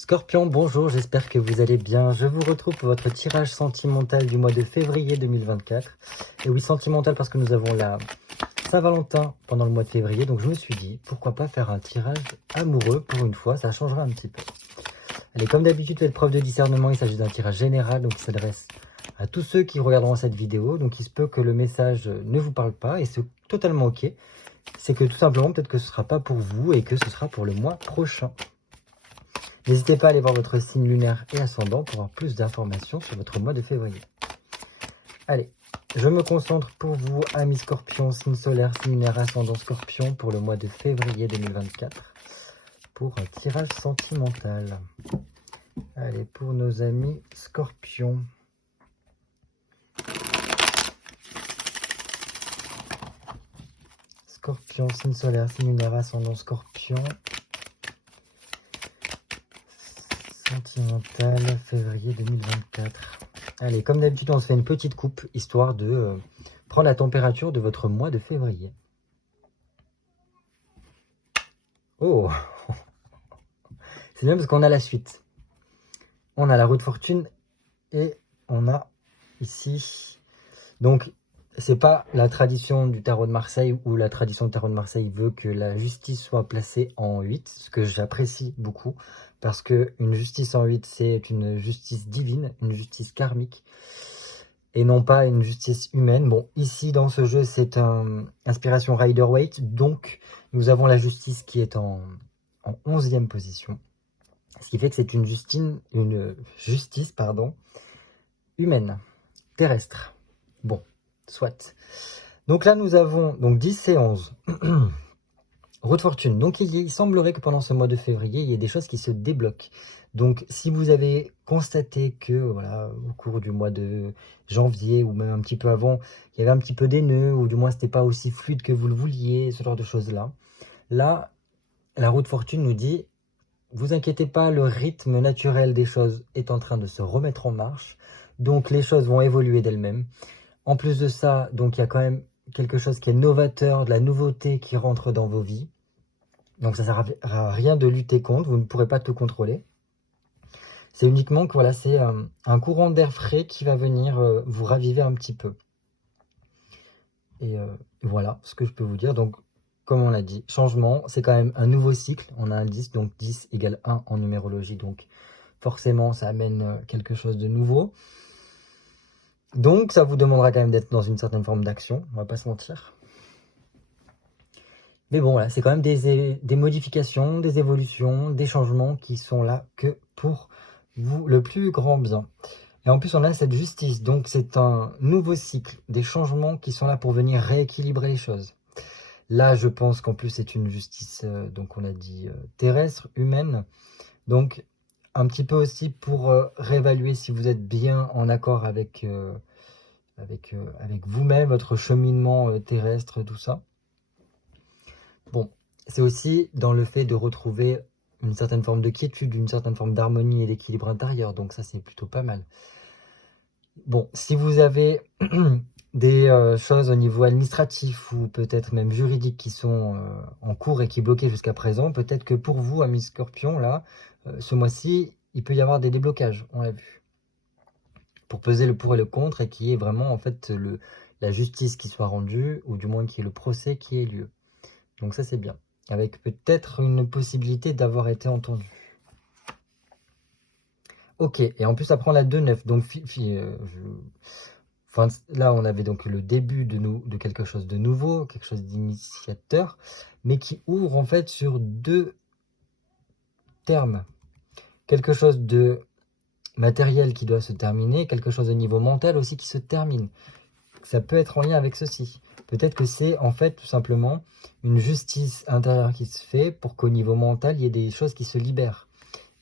Scorpion, bonjour, j'espère que vous allez bien. Je vous retrouve pour votre tirage sentimental du mois de février 2024. Et oui, sentimental parce que nous avons la Saint-Valentin pendant le mois de février. Donc je me suis dit, pourquoi pas faire un tirage amoureux pour une fois, ça changera un petit peu. Allez, comme d'habitude, faites preuve de discernement, il s'agit d'un tirage général, donc il s'adresse à tous ceux qui regarderont cette vidéo. Donc il se peut que le message ne vous parle pas et c'est totalement ok. C'est que tout simplement, peut-être que ce ne sera pas pour vous et que ce sera pour le mois prochain. N'hésitez pas à aller voir votre signe lunaire et ascendant pour avoir plus d'informations sur votre mois de février. Allez, je me concentre pour vous, amis Scorpion, signe solaire, signe lunaire, ascendant Scorpion, pour le mois de février 2024, pour un tirage sentimental. Allez, pour nos amis Scorpions. Scorpion, signe solaire, signe lunaire, ascendant Scorpion. Sentimental, février 2024. Allez, comme d'habitude, on se fait une petite coupe, histoire de prendre la température de votre mois de février. Oh, c'est bien parce qu'on a la suite. On a la roue de fortune et on a ici... Donc, c'est pas la tradition du tarot de Marseille où la tradition du tarot de Marseille veut que la justice soit placée en 8, ce que j'apprécie beaucoup, parce que une justice en 8, c'est une justice divine, une justice karmique, et non pas une justice humaine. Bon, ici, dans ce jeu, c'est inspiration Rider-Waite, donc nous avons la justice qui est en 11e position, ce qui fait que c'est une justice humaine, terrestre. Bon, soit. Donc là, nous avons donc 10 et 11. Roue de fortune. Donc il semblerait que pendant ce mois de février, il y ait des choses qui se débloquent. Donc si vous avez constaté que voilà, au cours du mois de janvier ou même un petit peu avant, il y avait un petit peu des nœuds ou du moins c'était pas aussi fluide que vous le vouliez, ce genre de choses-là. Là, la roue de fortune nous dit, vous inquiétez pas, le rythme naturel des choses est en train de se remettre en marche. Donc les choses vont évoluer d'elles-mêmes. En plus de ça, donc il y a quand même quelque chose qui est novateur, de la nouveauté qui rentre dans vos vies. Donc ça ne sert à rien de lutter contre, vous ne pourrez pas tout contrôler. C'est uniquement que voilà, c'est un courant d'air frais qui va venir vous raviver un petit peu. Et voilà ce que je peux vous dire. Donc, comme on l'a dit, changement, c'est quand même un nouveau cycle. On a un 10, donc 10 égale 1 en numérologie. Donc forcément, ça amène quelque chose de nouveau. Donc ça vous demandera quand même d'être dans une certaine forme d'action, on va pas se mentir. Mais bon, voilà, c'est quand même des modifications, des évolutions, des changements qui sont là que pour vous, le plus grand bien. Et en plus, on a cette justice, donc c'est un nouveau cycle, des changements qui sont là pour venir rééquilibrer les choses. Là, je pense qu'en plus, c'est une justice, donc on a dit terrestre, humaine, donc un petit peu aussi pour réévaluer si vous êtes bien en accord avec vous-même, votre cheminement terrestre, tout ça. Bon, c'est aussi dans le fait de retrouver une certaine forme de quiétude, une certaine forme d'harmonie et d'équilibre intérieur, donc ça c'est plutôt pas mal. Bon, si vous avez des choses au niveau administratif ou peut-être même juridique qui sont en cours et qui bloquaient jusqu'à présent, peut-être que pour vous, amis Scorpion, là, ce mois-ci, il peut y avoir des déblocages, on l'a vu. Pour peser le pour et le contre et qu'il y ait vraiment en fait la justice qui soit rendue, ou du moins qu'il y ait le procès qui ait lieu. Donc ça c'est bien, avec peut-être une possibilité d'avoir été entendu. Ok, et en plus après on a 2-9, donc là on avait donc le début de quelque chose de nouveau, quelque chose d'initiateur, mais qui ouvre en fait sur 2 termes. Quelque chose de matériel qui doit se terminer, quelque chose de niveau mental aussi qui se termine. Ça peut être en lien avec ceci. Peut-être que c'est en fait tout simplement une justice intérieure qui se fait pour qu'au niveau mental, il y ait des choses qui se libèrent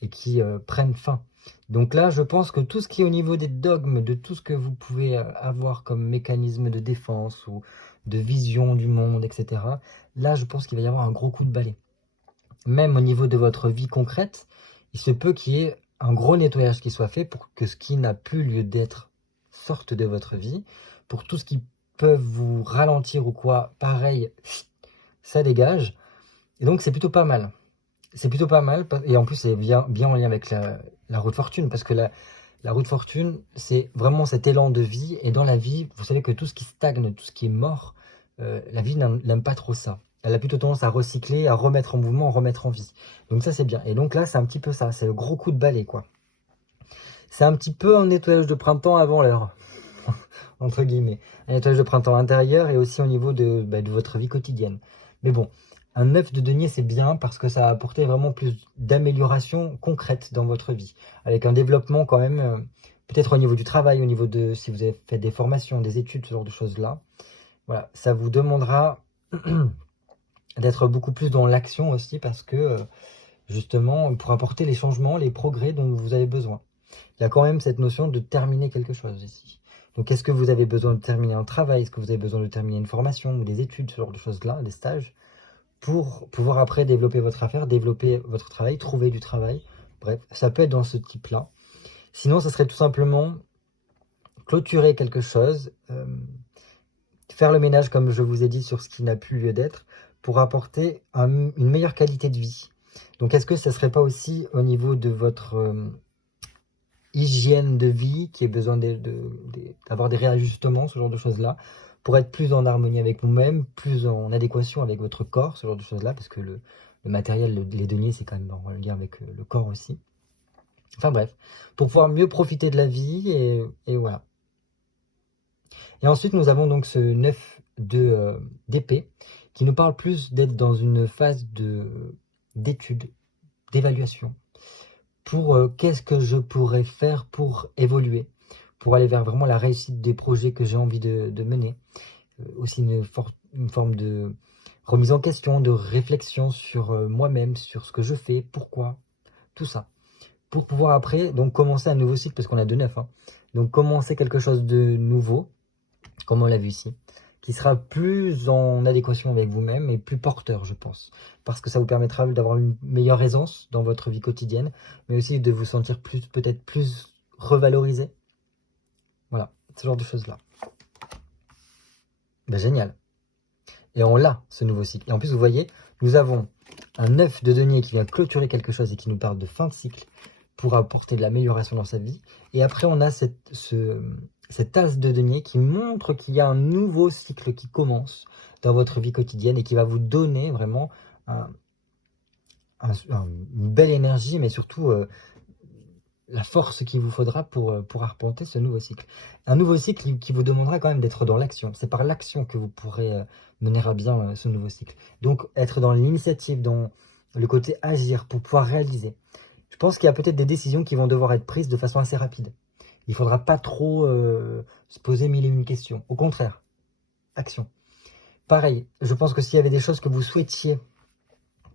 et qui prennent fin. Donc là, je pense que tout ce qui est au niveau des dogmes, de tout ce que vous pouvez avoir comme mécanisme de défense ou de vision du monde, etc., là, je pense qu'il va y avoir un gros coup de balai. Même au niveau de votre vie concrète, il se peut qu'il y ait un gros nettoyage qui soit fait pour que ce qui n'a plus lieu d'être sorte de votre vie, pour tout ce qui peut vous ralentir ou quoi, pareil, ça dégage. Et donc c'est plutôt pas mal. c'est plutôt pas mal. Et en plus, c'est bien en lien avec la roue de fortune. Parce que la roue de fortune, c'est vraiment cet élan de vie. Et dans la vie, vous savez que tout ce qui stagne, tout ce qui est mort, la vie n'aime pas trop ça. Elle a plutôt tendance à recycler, à remettre en mouvement, à remettre en vie. Donc ça, c'est bien. Et donc là, c'est un petit peu ça. C'est le gros coup de balai, quoi. C'est un petit peu un nettoyage de printemps avant l'heure, entre guillemets. Un nettoyage de printemps intérieur et aussi au niveau de votre vie quotidienne. Mais bon, un 9 de denier, c'est bien parce que ça va apporter vraiment plus d'amélioration concrète dans votre vie. Avec un développement quand même, peut-être au niveau du travail, au niveau de si vous avez fait des formations, des études, ce genre de choses-là. Voilà, ça vous demandera d'être beaucoup plus dans l'action aussi parce que justement, pour apporter les changements, les progrès dont vous avez besoin. Il y a quand même cette notion de terminer quelque chose ici. Donc, est-ce que vous avez besoin de terminer un travail? Est-ce que vous avez besoin de terminer une formation ou des études, ce genre de choses-là, des stages, pour pouvoir après développer votre affaire, développer votre travail, trouver du travail? Bref, ça peut être dans ce type-là. Sinon, ça serait tout simplement clôturer quelque chose, faire le ménage, comme je vous ai dit, sur ce qui n'a plus lieu d'être, pour apporter une meilleure qualité de vie. Donc, est-ce que ça ne serait pas aussi au niveau de votre hygiène de vie qui a besoin d'avoir des réajustements, ce genre de choses-là, pour être plus en harmonie avec vous-même, plus en adéquation avec votre corps, ce genre de choses-là, parce que le matériel, les deniers, c'est quand même en lien avec le corps aussi. Enfin bref, pour pouvoir mieux profiter de la vie, et voilà. Et ensuite, nous avons donc ce 9 d'épée, qui nous parle plus d'être dans une phase d'étude, d'évaluation, pour qu'est-ce que je pourrais faire pour évoluer, pour aller vers vraiment la réussite des projets que j'ai envie de mener. Aussi une forme de remise en question, de réflexion sur moi-même, sur ce que je fais, pourquoi, tout ça. Pour pouvoir après donc commencer un nouveau cycle, parce qu'on a 2 9, hein. Donc commencer quelque chose de nouveau, comme on l'a vu ici, qui sera plus en adéquation avec vous-même et plus porteur, je pense. Parce que ça vous permettra d'avoir une meilleure aisance dans votre vie quotidienne, mais aussi de vous sentir peut-être plus revalorisé. Voilà, ce genre de choses-là. Ben, génial. Et on l'a, ce nouveau cycle. Et en plus, vous voyez, nous avons un 9 de denier qui vient clôturer quelque chose et qui nous parle de fin de cycle pour apporter de l'amélioration dans sa vie. Et après, on a cet as de denier qui montre qu'il y a un nouveau cycle qui commence dans votre vie quotidienne et qui va vous donner vraiment une belle énergie, mais surtout la force qu'il vous faudra pour arpenter ce nouveau cycle. Un nouveau cycle qui vous demandera quand même d'être dans l'action. C'est par l'action que vous pourrez mener à bien ce nouveau cycle. Donc être dans l'initiative, dans le côté agir pour pouvoir réaliser. Je pense qu'il y a peut-être des décisions qui vont devoir être prises de façon assez rapide. Il ne faudra pas trop se poser mille et une questions. Au contraire, action. Pareil, je pense que s'il y avait des choses que vous souhaitiez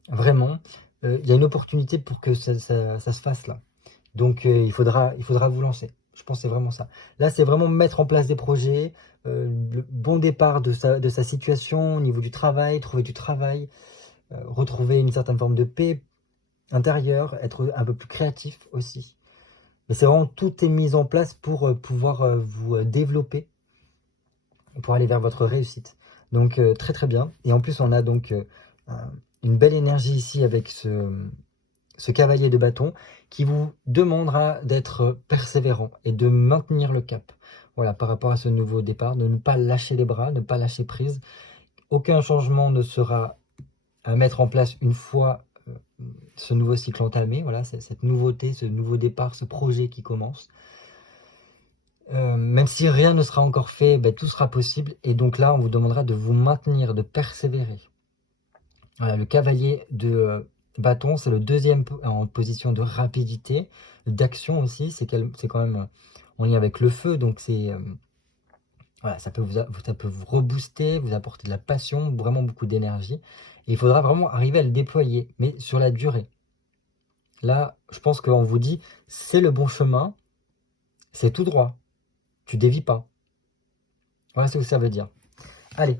vraiment, il y a une opportunité pour que ça se fasse là. Donc il faudra vous lancer. Je pense que c'est vraiment ça. Là, c'est vraiment mettre en place des projets, le bon départ de sa situation au niveau du travail, trouver du travail, retrouver une certaine forme de paix intérieure, être un peu plus créatif aussi. Mais c'est vraiment, tout est mis en place pour pouvoir vous développer, pour aller vers votre réussite. Donc très très bien. Et en plus, on a donc une belle énergie ici avec ce cavalier de bâton qui vous demandera d'être persévérant et de maintenir le cap. Voilà, par rapport à ce nouveau départ, de ne pas lâcher les bras, ne pas lâcher prise. Aucun changement ne sera à mettre en place une fois ce nouveau cycle entamé. Voilà, cette nouveauté, ce nouveau départ, ce projet qui commence. Même si rien ne sera encore fait, ben, tout sera possible. Et donc là, on vous demandera de vous maintenir, de persévérer. Voilà, le cavalier de bâton, c'est le deuxième en position de rapidité, d'action aussi. C'est quand même en lien avec le feu, donc voilà, ça peut vous rebooster, vous apporter de la passion, vraiment beaucoup d'énergie. Et il faudra vraiment arriver à le déployer, mais sur la durée. Là, je pense qu'on vous dit, c'est le bon chemin, c'est tout droit, tu dévies pas. Voilà ce que ça veut dire. Allez,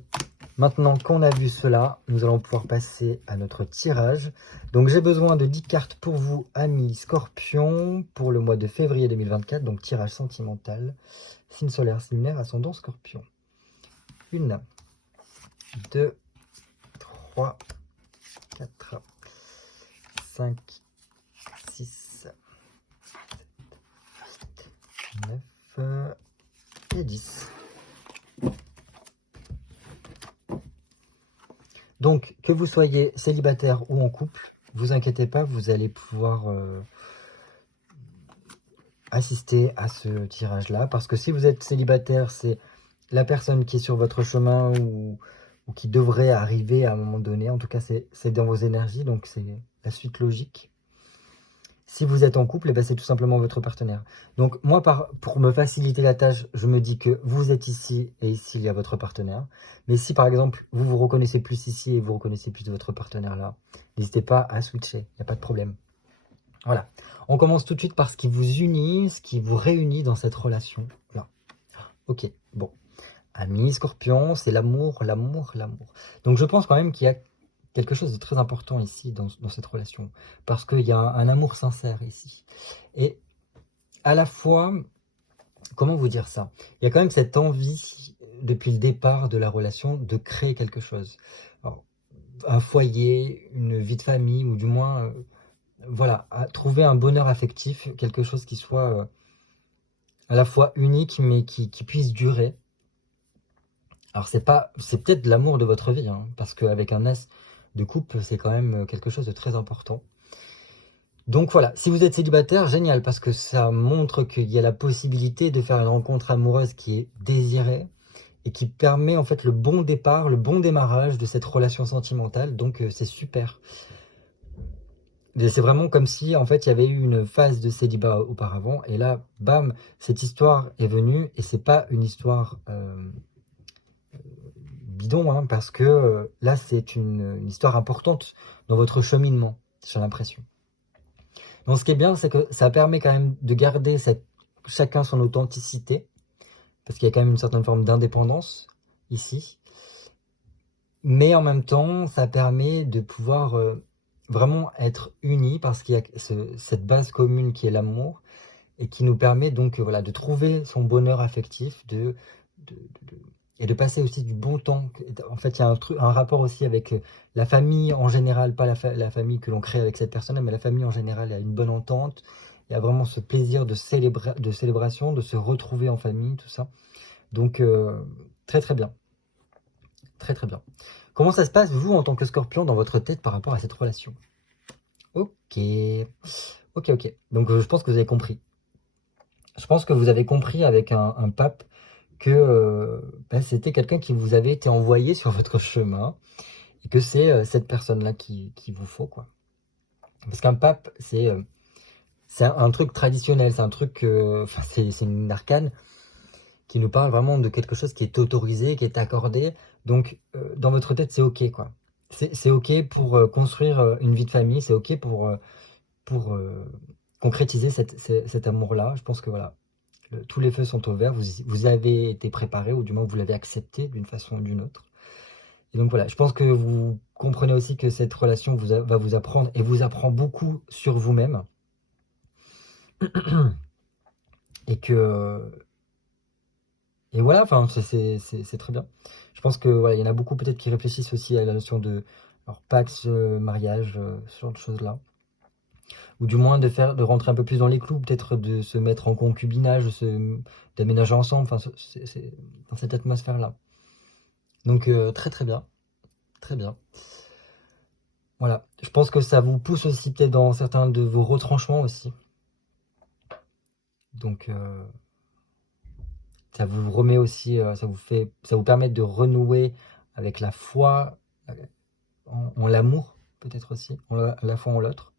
maintenant qu'on a vu cela, nous allons pouvoir passer à notre tirage. Donc j'ai besoin de 10 cartes pour vous, amis Scorpion, pour le mois de février 2024. Donc tirage sentimental, signe solaire, signe lunaire, ascendant Scorpion. 1, 2, 3, 4, 5, 6, 7, 9 et 10. Donc, que vous soyez célibataire ou en couple, vous inquiétez pas, vous allez pouvoir assister à ce tirage-là. Parce que si vous êtes célibataire, c'est la personne qui est sur votre chemin ou qui devrait arriver à un moment donné. En tout cas, c'est dans vos énergies, donc c'est la suite logique. Si vous êtes en couple, eh ben, c'est tout simplement votre partenaire. Donc moi, pour me faciliter la tâche, je me dis que vous êtes ici et ici, il y a votre partenaire. Mais si par exemple, vous vous reconnaissez plus ici et vous reconnaissez plus de votre partenaire là, n'hésitez pas à switcher, il n'y a pas de problème. Voilà, on commence tout de suite par ce qui vous unit, ce qui vous réunit dans cette relation-là. Ok, bon. Amis, Scorpion, c'est l'amour, l'amour, l'amour. Donc je pense quand même qu'il y a quelque chose de très important ici dans cette relation. Parce qu'il y a un amour sincère ici. Et à la fois, comment vous dire ça? Il y a quand même cette envie, depuis le départ de la relation, de créer quelque chose. Alors, un foyer, une vie de famille, ou du moins, voilà, à trouver un bonheur affectif, quelque chose qui soit à la fois unique, mais qui puisse durer. Alors c'est peut-être de l'amour de votre vie, hein, parce qu'avec un as de couple, c'est quand même quelque chose de très important. Donc voilà, si vous êtes célibataire, génial, parce que ça montre qu'il y a la possibilité de faire une rencontre amoureuse qui est désirée et qui permet en fait le bon départ, le bon démarrage de cette relation sentimentale, donc c'est super. C'est vraiment comme si en fait il y avait eu une phase de célibat auparavant, et là, bam, cette histoire est venue, et c'est pas une histoire bidon, hein, parce que là c'est une histoire importante dans votre cheminement, j'ai l'impression. Donc ce qui est bien, c'est que ça permet quand même de garder chacun son authenticité, parce qu'il y a quand même une certaine forme d'indépendance ici, mais en même temps ça permet de pouvoir vraiment être unis, parce qu'il y a cette base commune qui est l'amour, et qui nous permet donc voilà, de trouver son bonheur affectif, et de passer aussi du bon temps. En fait, il y a un rapport aussi avec la famille en général, pas la famille que l'on crée avec cette personne, mais la famille en général. Il y a une bonne entente, il y a vraiment ce plaisir de célébration, de se retrouver en famille, tout ça. Donc, très très bien. Très très bien. Comment ça se passe, vous, en tant que Scorpion, dans votre tête par rapport à cette relation? Ok. Ok, ok. Donc, je pense que vous avez compris. Je pense que vous avez compris avec un pape que c'était quelqu'un qui vous avait été envoyé sur votre chemin, et que c'est cette personne-là qu'il vous faut, quoi. Parce qu'un pape, c'est un truc traditionnel, c'est un truc, c'est une arcane qui nous parle vraiment de quelque chose qui est autorisé, qui est accordé. Donc, dans votre tête, c'est ok, quoi. C'est ok pour construire une vie de famille, c'est ok pour concrétiser cet amour-là. Je pense que voilà, tous les feux sont au vert, vous avez été préparé, ou du moins vous l'avez accepté d'une façon ou d'une autre. Et donc voilà, je pense que vous comprenez aussi que cette relation va vous apprendre, et vous apprend beaucoup sur vous-même. Et voilà, enfin, c'est très bien. Je pense que voilà, il y en a beaucoup peut-être qui réfléchissent aussi à la notion de pax, mariage, ce genre de choses-là. Ou du moins de rentrer un peu plus dans les clous, peut-être de se mettre en concubinage, d'aménager ensemble, enfin, c'est dans cette atmosphère-là. Donc très très bien, très bien. Voilà, je pense que ça vous pousse aussi peut-être dans certains de vos retranchements aussi. Donc ça vous remet aussi, ça vous permet de renouer avec la foi, en l'amour peut-être aussi, la foi en l'autre,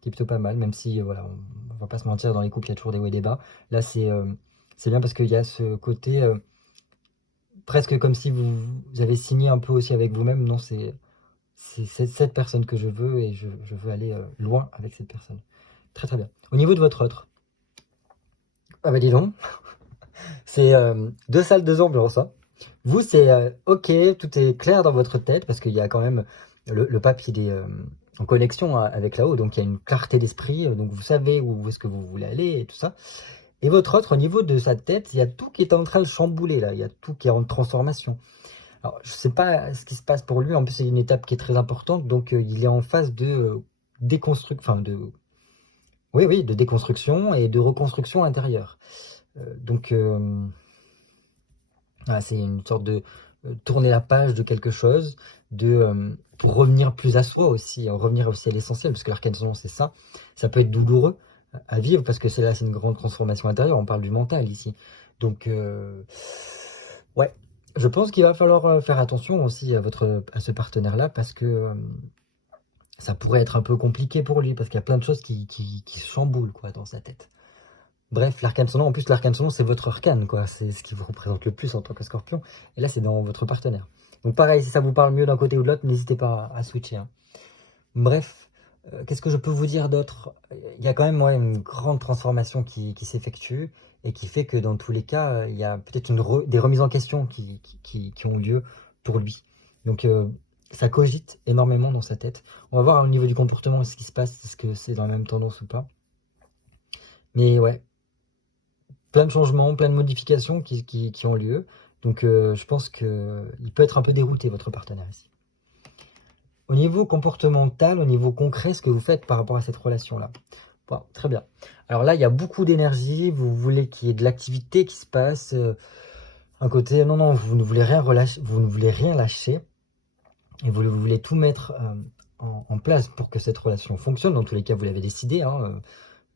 qui est plutôt pas mal, même si voilà, on va pas se mentir, dans les couples il y a toujours des hauts et des bas. Là c'est bien, parce qu'il y a ce côté presque comme si vous avez signé un peu aussi avec vous-même. Non, c'est cette personne que je veux, et je veux aller loin avec cette personne. Très très bien. Au niveau de votre autre, ah bah dis donc, c'est 2 salles, 2 ambiances, hein. Vous, c'est ok, tout est clair dans votre tête, parce qu'il y a quand même le pape, il est en connexion avec là-haut, donc il y a une clarté d'esprit, donc vous savez où est-ce que vous voulez aller et tout ça. Et votre autre, au niveau de sa tête, il y a tout qui est en train de chambouler là, il y a tout qui est en transformation. Alors, je sais pas ce qui se passe pour lui, en plus c'est une étape qui est très importante, donc il est en phase de oui, de déconstruction et de reconstruction intérieure. Donc, voilà, c'est une sorte de tourner la page de quelque chose, pour revenir plus à soi aussi, revenir aussi à l'essentiel, parce que l'arcane ascendant, c'est ça. Ça peut être douloureux à vivre, parce que c'est une grande transformation intérieure, on parle du mental ici. Donc, ouais, je pense qu'il va falloir faire attention aussi à ce partenaire-là, parce que ça pourrait être un peu compliqué pour lui, parce qu'il y a plein de choses qui se chamboulent quoi, dans sa tête. Bref, l'arcane ascendant, en plus l'arcane ascendant, c'est votre arcane, quoi. C'est ce qui vous représente le plus en tant que scorpion. Et là, c'est dans votre partenaire. Donc pareil, si ça vous parle mieux d'un côté ou de l'autre, n'hésitez pas à switcher, hein. Bref, qu'est-ce que je peux vous dire d'autre? Il y a quand même une grande transformation qui s'effectue et qui fait que dans tous les cas, il y a peut-être des remises en question qui ont lieu pour lui. Donc ça cogite énormément dans sa tête. On va voir au niveau du comportement ce qui se passe, est-ce que c'est dans la même tendance ou pas. Mais ouais, plein de changements, plein de modifications qui ont lieu. Donc je pense qu'il peut être un peu dérouté, votre partenaire ici. Au niveau comportemental, au niveau concret, ce que vous faites par rapport à cette relation-là. Bon, très bien. Alors là, il y a beaucoup d'énergie, vous voulez qu'il y ait de l'activité qui se passe. Un côté, non, vous ne voulez rien relâcher, vous ne voulez rien lâcher. Et vous voulez tout mettre en place pour que cette relation fonctionne. Dans tous les cas, vous l'avez décidé, hein,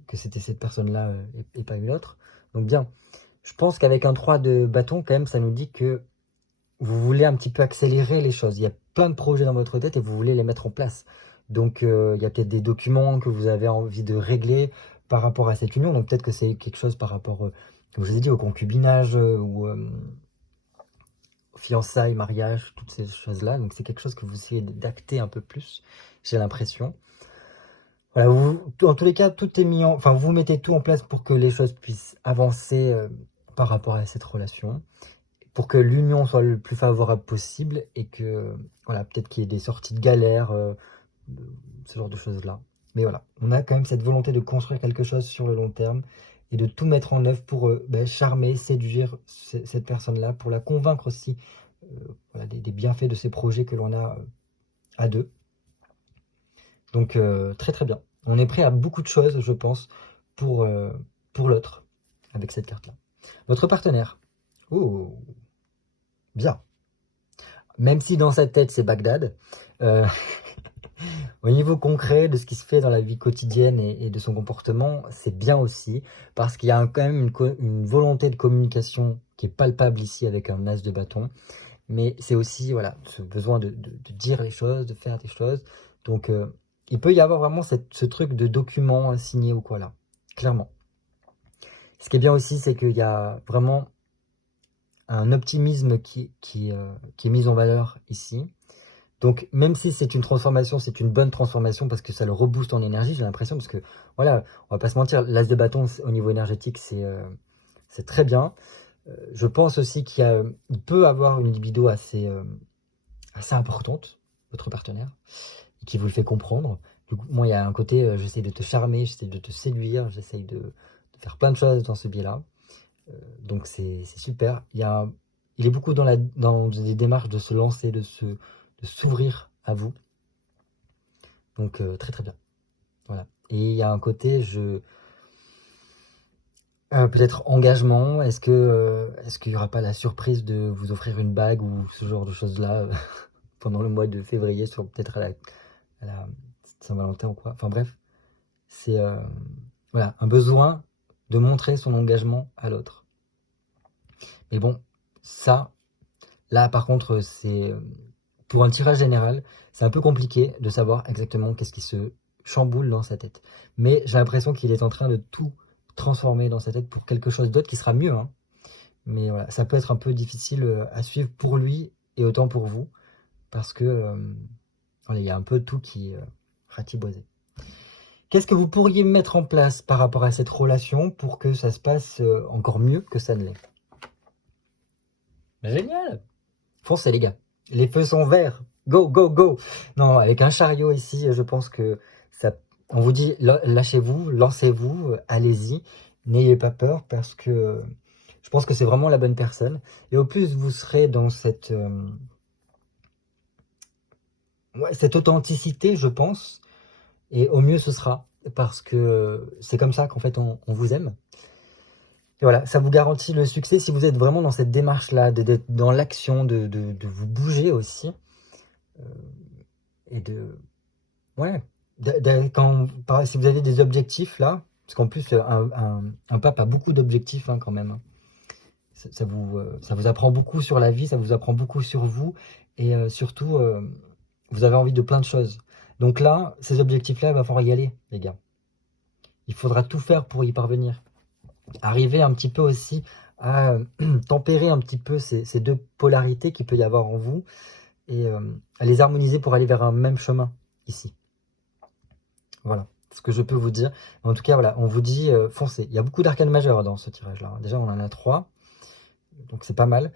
que c'était cette personne-là et pas une autre. Donc bien, je pense qu'avec un 3 de bâton, quand même, ça nous dit que vous voulez un petit peu accélérer les choses. Il y a plein de projets dans votre tête et vous voulez les mettre en place. Donc il y a peut-être des documents que vous avez envie de régler par rapport à cette union. Donc peut-être que c'est quelque chose par rapport, comme je vous ai dit, au concubinage ou fiançailles, mariage, toutes ces choses-là. Donc c'est quelque chose que vous essayez d'acter un peu plus, j'ai l'impression. Voilà, en tous les cas, tout est mis enfin, vous mettez tout en place pour que les choses puissent avancer par rapport à cette relation, pour que l'union soit le plus favorable possible et que, voilà, peut-être qu'il y ait des sorties de galère, ce genre de choses-là. Mais voilà, on a quand même cette volonté de construire quelque chose sur le long terme et de tout mettre en œuvre pour charmer, séduire cette personne-là, pour la convaincre aussi voilà, des bienfaits de ces projets que l'on a à deux. Donc très très bien. On est prêt à beaucoup de choses, je pense, pour l'autre, avec cette carte-là. Votre partenaire. Oh, bien. Même si dans sa tête c'est Bagdad, au niveau concret de ce qui se fait dans la vie quotidienne et de son comportement, c'est bien aussi, parce qu'il y a quand même une volonté de communication qui est palpable ici avec un as de bâton, mais c'est aussi voilà, ce besoin de dire les choses, de faire des choses. Donc il peut y avoir vraiment ce truc de document signé ou quoi là, clairement. Ce qui est bien aussi, c'est qu'il y a vraiment un optimisme qui est mis en valeur ici. Donc même si c'est une transformation, c'est une bonne transformation parce que ça le rebooste en énergie, j'ai l'impression, parce que voilà, on va pas se mentir, l'as de bâton au niveau énergétique, c'est très bien. Je pense aussi qu'il peut avoir une libido assez importante, votre partenaire, et qui vous le fait comprendre. Du coup, moi, il y a un côté, j'essaie de te charmer, j'essaie de te séduire, j'essaie de faire plein de choses dans ce biais-là. Donc c'est super. Il est beaucoup dans des démarches de se lancer, de s'ouvrir à vous. Donc très très bien. Voilà. Et il y a un côté, peut-être engagement. Est-ce qu'il n'y aura pas la surprise de vous offrir une bague ou ce genre de choses-là pendant le mois de février, peut-être à la Saint-Valentin ou quoi. Enfin bref, c'est voilà, un besoin de montrer son engagement à l'autre. Mais bon, ça, là par contre, c'est pour un tirage général, c'est un peu compliqué de savoir exactement qu'est-ce qui se chamboule dans sa tête. Mais j'ai l'impression qu'il est en train de tout transformer dans sa tête pour quelque chose d'autre qui sera mieux, hein. Mais voilà, ça peut être un peu difficile à suivre pour lui et autant pour vous, parce que voilà, il y a un peu tout qui est ratiboisé. Qu'est-ce que vous pourriez mettre en place par rapport à cette relation pour que ça se passe encore mieux que ça ne l'est? Génial! Foncez les gars, les feux sont verts, go, go, go! Non, avec un chariot ici, je pense que on vous dit, lâchez-vous, lancez-vous, allez-y, n'ayez pas peur parce que je pense que c'est vraiment la bonne personne. Et au plus, vous serez dans cette authenticité, je pense, Et au mieux ce sera, parce que c'est comme ça qu'en fait on vous aime. Et voilà, ça vous garantit le succès si vous êtes vraiment dans cette démarche-là, d'être dans l'action, de vous bouger aussi. Et de... Ouais. Si vous avez des objectifs là, parce qu'en plus un pape a beaucoup d'objectifs hein, quand même. Hein. Ça vous apprend beaucoup sur la vie, ça vous apprend beaucoup sur vous. Et surtout, vous avez envie de plein de choses. Donc là, ces objectifs-là, il va falloir y aller, les gars. Il faudra tout faire pour y parvenir. Arriver un petit peu aussi à tempérer un petit peu ces deux polarités qu'il peut y avoir en vous et à les harmoniser pour aller vers un même chemin ici. Voilà ce que je peux vous dire. En tout cas, voilà, on vous dit foncez. Il y a beaucoup d'arcanes majeures dans ce tirage-là. Déjà, on en a 3, donc c'est pas mal.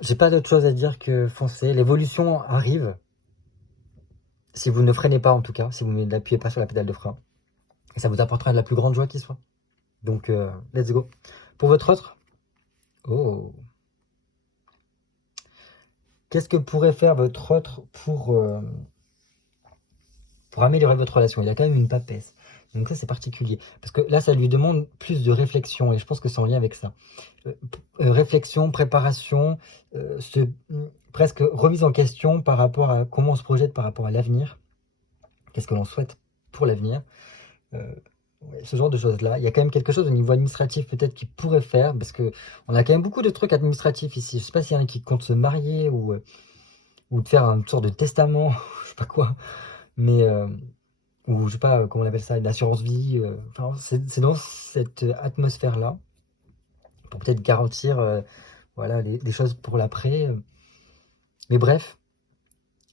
J'ai pas d'autre chose à dire que foncez. L'évolution arrive. Si vous ne freinez pas en tout cas, si vous n'appuyez pas sur la pédale de frein. Et ça vous apportera de la plus grande joie qui soit. Donc, let's go. Pour votre autre, oh, qu'est-ce que pourrait faire votre autre pour améliorer votre relation? Il a quand même une papesse. Donc ça, c'est particulier. Parce que là, ça lui demande plus de réflexion. Et je pense que c'est en lien avec ça. Réflexion, préparation, presque remise en question par rapport à comment on se projette par rapport à l'avenir. Qu'est-ce que l'on souhaite pour l'avenir. Ce genre de choses-là. Il y a quand même quelque chose au niveau administratif peut-être qu'il pourrait faire. Parce qu'on a quand même beaucoup de trucs administratifs ici. Je ne sais pas s'il y en a qui comptent se marier ou de faire une sorte de testament. Je sais pas quoi. Mais... ou je sais pas comment on appelle ça, l'assurance vie. Enfin, c'est dans cette atmosphère-là, pour peut-être garantir voilà, des choses pour l'après. Mais bref,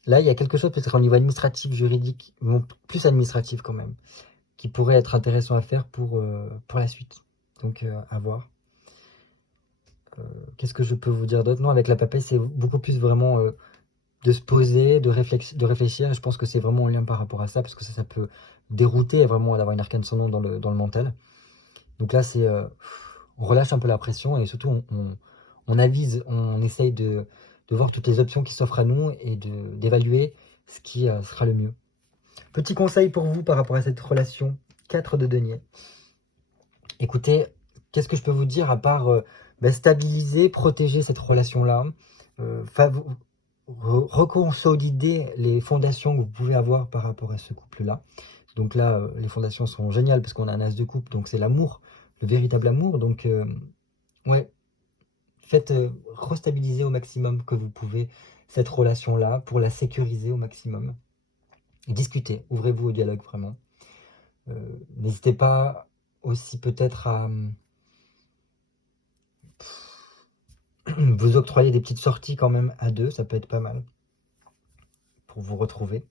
là, il y a quelque chose peut-être au niveau administratif, juridique, plus administratif quand même, qui pourrait être intéressant à faire pour la suite. Donc, à voir. Qu'est-ce que je peux vous dire d'autre? Non, avec la papesse, c'est beaucoup plus vraiment de se poser, de réfléchir. Et je pense que c'est vraiment en lien par rapport à ça, parce que ça peut dérouter vraiment d'avoir une arcane sans nom dans le mental. Donc là, c'est on relâche un peu la pression et surtout on avise, on essaye de voir toutes les options qui s'offrent à nous et d'évaluer ce qui sera le mieux. Petit conseil pour vous par rapport à cette relation, 4 de denier. Écoutez, qu'est-ce que je peux vous dire à part stabiliser, protéger cette relation-là, reconsolider les fondations que vous pouvez avoir par rapport à ce couple-là. Donc là, les fondations sont géniales parce qu'on a un as de coupe, donc c'est l'amour, le véritable amour. Donc, ouais, faites restabiliser au maximum que vous pouvez cette relation-là pour la sécuriser au maximum. Discutez, ouvrez-vous au dialogue vraiment. N'hésitez pas aussi peut-être à vous octroyer des petites sorties quand même à deux, ça peut être pas mal pour vous retrouver.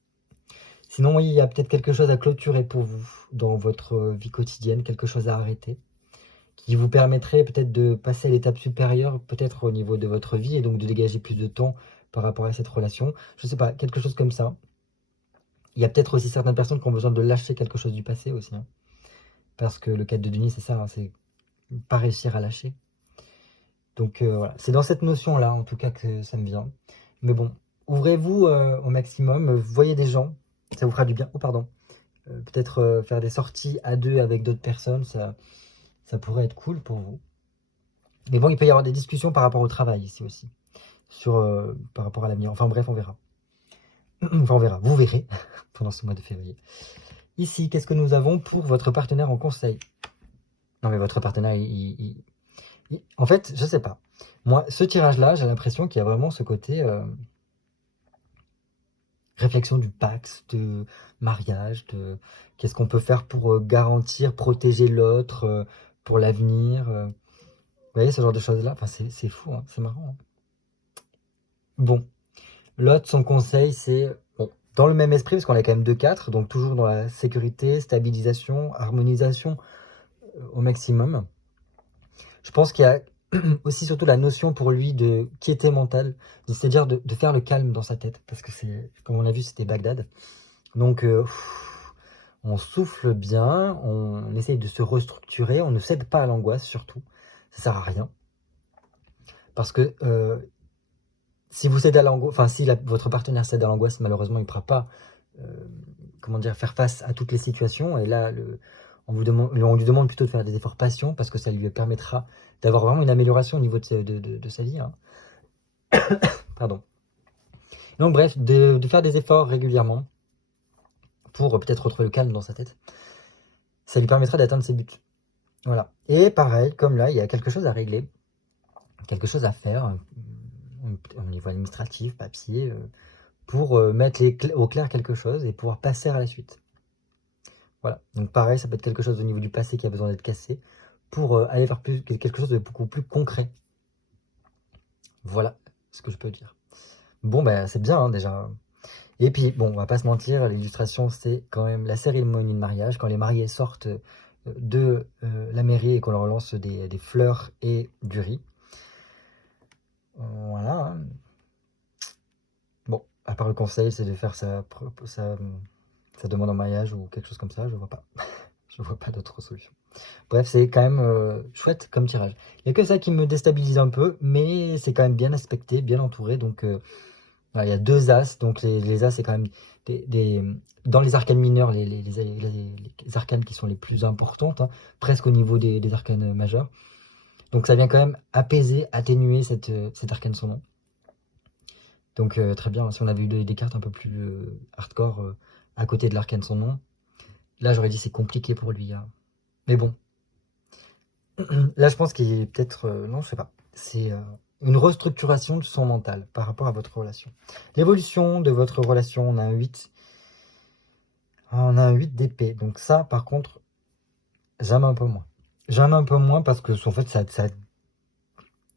Sinon, oui, il y a peut-être quelque chose à clôturer pour vous dans votre vie quotidienne, quelque chose à arrêter, qui vous permettrait peut-être de passer à l'étape supérieure, peut-être au niveau de votre vie, et donc de dégager plus de temps par rapport à cette relation. Je ne sais pas, quelque chose comme ça. Il y a peut-être aussi certaines personnes qui ont besoin de lâcher quelque chose du passé aussi. Hein. Parce que le 4 de denier, c'est ça, hein, c'est pas réussir à lâcher. Donc voilà, c'est dans cette notion-là, en tout cas, que ça me vient. Mais bon, ouvrez-vous au maximum, voyez des gens, ça vous fera du bien. Oh, pardon. Peut-être faire des sorties à deux avec d'autres personnes, ça pourrait être cool pour vous. Mais bon, il peut y avoir des discussions par rapport au travail ici aussi, par rapport à l'avenir. Enfin bref, on verra. Enfin, on verra, vous verrez pendant ce mois de février. Ici, qu'est-ce que nous avons pour votre partenaire en conseil? Non mais votre partenaire, en fait, je sais pas. Moi, ce tirage-là, j'ai l'impression qu'il y a vraiment ce côté réflexion du Pax, de mariage, de qu'est-ce qu'on peut faire pour garantir, protéger l'autre pour l'avenir. Vous voyez, ce genre de choses-là, enfin, c'est fou, hein, c'est marrant. Hein. Bon, l'autre, son conseil, c'est, bon, dans le même esprit, parce qu'on a quand même 2-4, donc toujours dans la sécurité, stabilisation, harmonisation au maximum. Je pense qu'il y a aussi surtout la notion pour lui de quiété mentale, c'est-à-dire de faire le calme dans sa tête, parce que c'est, comme on a vu, c'était Bagdad. Donc, on souffle bien, on essaye de se restructurer, on ne cède pas à l'angoisse surtout, ça sert à rien. Parce que si vous cédez à l'angoisse, enfin si votre partenaire cède à l'angoisse, malheureusement il ne pourra pas comment dire, faire face à toutes les situations. Et là, on lui demande plutôt de faire des efforts patients parce que ça lui permettra d'avoir vraiment une amélioration au niveau de sa vie. Hein. Pardon. Donc bref, de faire des efforts régulièrement pour peut-être retrouver le calme dans sa tête. Ça lui permettra d'atteindre ses buts. Voilà. Et pareil, comme là, il y a quelque chose à régler, quelque chose à faire au niveau administratif, papier, pour mettre au clair quelque chose et pouvoir passer à la suite. Voilà. Donc pareil, ça peut être quelque chose au niveau du passé qui a besoin d'être cassé pour aller vers quelque chose de beaucoup plus concret. Voilà ce que je peux dire. Bon, ben c'est bien hein, déjà. Et puis, bon, on va pas se mentir, l'illustration, c'est quand même la cérémonie de mariage. Quand les mariés sortent de la mairie et qu'on leur lance des fleurs et du riz. Voilà. Hein. Bon, à part le conseil, c'est de faire sa demande en mariage ou quelque chose comme ça, je vois pas. Je vois pas d'autre solution. Bref, c'est quand même chouette comme tirage. Il n'y a que ça qui me déstabilise un peu, mais c'est quand même bien aspecté, bien entouré. Donc, voilà, il y a 2 As. Donc, les As, c'est quand même dans les arcanes mineurs, les arcanes qui sont les plus importantes, hein, presque au niveau des arcanes majeures. Donc, ça vient quand même apaiser, atténuer cet arcane sans nom. Donc, très bien. Si on avait eu des cartes un peu plus hardcore à côté de l'arcane sans nom, là, j'aurais dit c'est compliqué pour lui. Hein. Mais bon. Là, je pense qu'il est peut-être... non, je sais pas. C'est une restructuration de son mental par rapport à votre relation. L'évolution de votre relation, on a un 8. On a un 8 d'épée. Donc ça, par contre, j'aime un peu moins. J'aime un peu moins parce que, en fait, ça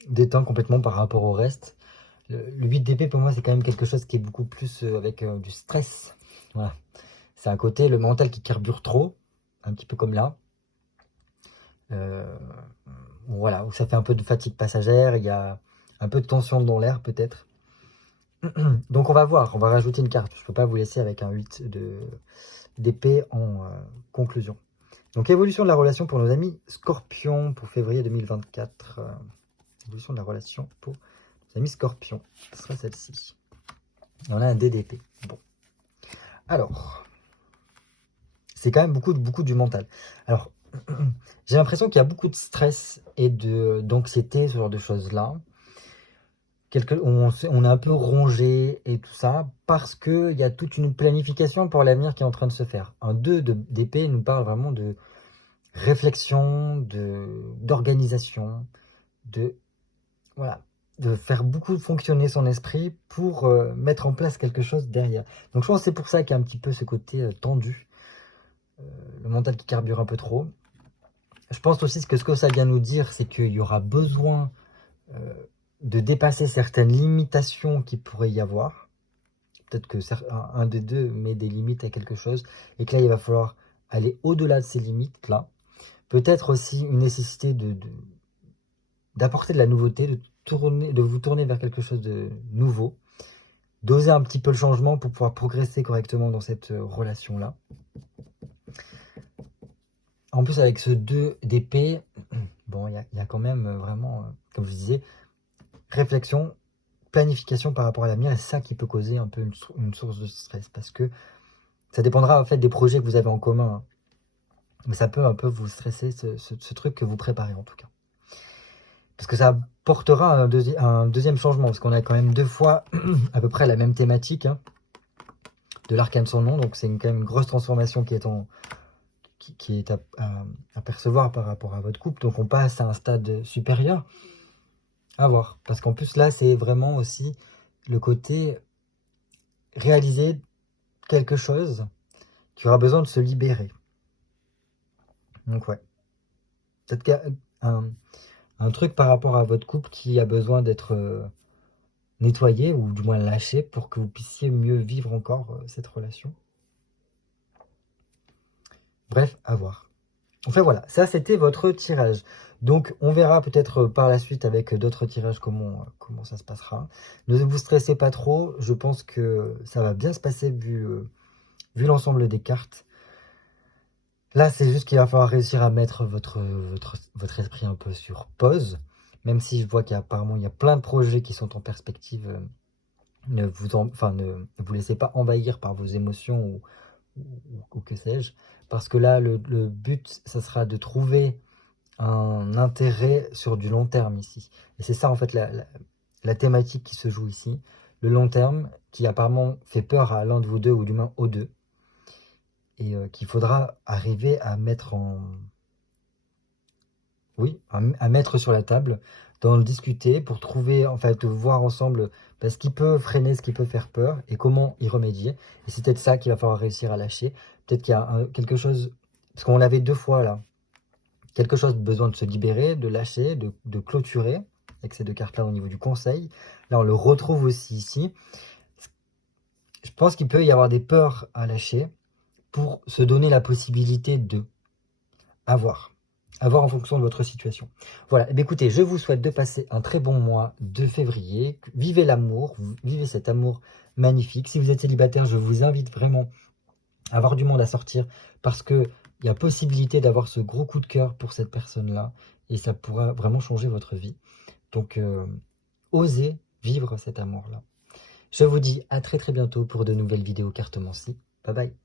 déteint complètement par rapport au reste. Le 8 d'épée, pour moi, c'est quand même quelque chose qui est beaucoup plus avec du stress. Voilà. C'est un côté, le mental qui carbure trop, un petit peu comme là. Voilà, où ça fait un peu de fatigue passagère, il y a un peu de tension dans l'air peut-être. Donc on va voir, on va rajouter une carte. Je ne peux pas vous laisser avec un 8 d'épée en conclusion. Donc évolution de la relation pour nos amis Scorpion pour février 2024. Évolution de la relation pour nos amis Scorpion. Ce sera celle-ci. Et on a un dé d'épée. Bon. Alors, c'est quand même beaucoup du mental. Alors, j'ai l'impression qu'il y a beaucoup de stress et d'anxiété, ce genre de choses-là. On est un peu rongé et tout ça, parce qu'il y a toute une planification pour l'avenir qui est en train de se faire. Un 2 d'épée nous parle vraiment de réflexion, d'organisation, voilà, de faire beaucoup fonctionner son esprit pour mettre en place quelque chose derrière. Donc je pense que c'est pour ça qu'il y a un petit peu ce côté tendu, le mental qui carbure un peu trop. Je pense aussi que ce que ça vient nous dire, c'est qu'il y aura besoin de dépasser certaines limitations qu'il pourrait y avoir. Peut-être que un des deux met des limites à quelque chose et que là, il va falloir aller au-delà de ces limites-là. Peut-être aussi une nécessité d'apporter de la nouveauté, de vous tourner vers quelque chose de nouveau, d'oser un petit peu le changement pour pouvoir progresser correctement dans cette relation-là. En plus, avec ce 2 d'épée, bon, il y a quand même vraiment, comme je vous disais, réflexion, planification par rapport à l'avenir, et c'est ça qui peut causer un peu une source de stress, parce que ça dépendra en fait des projets que vous avez en commun. Hein. Mais ça peut un peu vous stresser, ce truc que vous préparez en tout cas. Parce que ça portera un deuxième changement, parce qu'on a quand même 2 fois à peu près la même thématique, hein, de l'arcane sans nom, donc c'est quand même une grosse transformation qui est à percevoir par rapport à votre couple, donc on passe à un stade supérieur. À voir, parce qu'en plus là c'est vraiment aussi le côté réaliser quelque chose qui aura besoin de se libérer. Donc ouais, peut-être un truc par rapport à votre couple qui a besoin d'être nettoyé ou du moins lâché pour que vous puissiez mieux vivre encore cette relation. Bref, à voir. Enfin voilà, ça c'était votre tirage. Donc on verra peut-être par la suite avec d'autres tirages comment ça se passera. Ne vous stressez pas trop, je pense que ça va bien se passer vu l'ensemble des cartes. Là c'est juste qu'il va falloir réussir à mettre votre esprit un peu sur pause. Même si je vois qu'apparemment il y a plein de projets qui sont en perspective ne vous laissez pas envahir par vos émotions ou que sais-je. Parce que là, le but, ça sera de trouver un intérêt sur du long terme ici. Et c'est ça en fait la thématique qui se joue ici. Le long terme qui apparemment fait peur à l'un de vous deux ou du moins aux deux. Et qu'il faudra arriver à mettre à mettre sur la table, d'en discuter pour trouver, en fait, voir ensemble ce qui peut freiner, ce qui peut faire peur et comment y remédier. Et c'est peut-être ça qu'il va falloir réussir à lâcher. Peut-être qu'il y a quelque chose, parce qu'on l'avait 2 fois là, quelque chose besoin de se libérer, de lâcher, de clôturer, avec ces 2 cartes-là au niveau du conseil. Là, on le retrouve aussi ici. Je pense qu'il peut y avoir des peurs à lâcher pour se donner la possibilité de avoir en fonction de votre situation. Voilà, et bien écoutez, je vous souhaite de passer un très bon mois de février. Vivez l'amour, vivez cet amour magnifique. Si vous êtes célibataire, je vous invite vraiment à avoir du monde à sortir parce qu'il y a possibilité d'avoir ce gros coup de cœur pour cette personne-là et ça pourra vraiment changer votre vie. Donc, osez vivre cet amour-là. Je vous dis à très très bientôt pour de nouvelles vidéos cartomancie. Bye bye.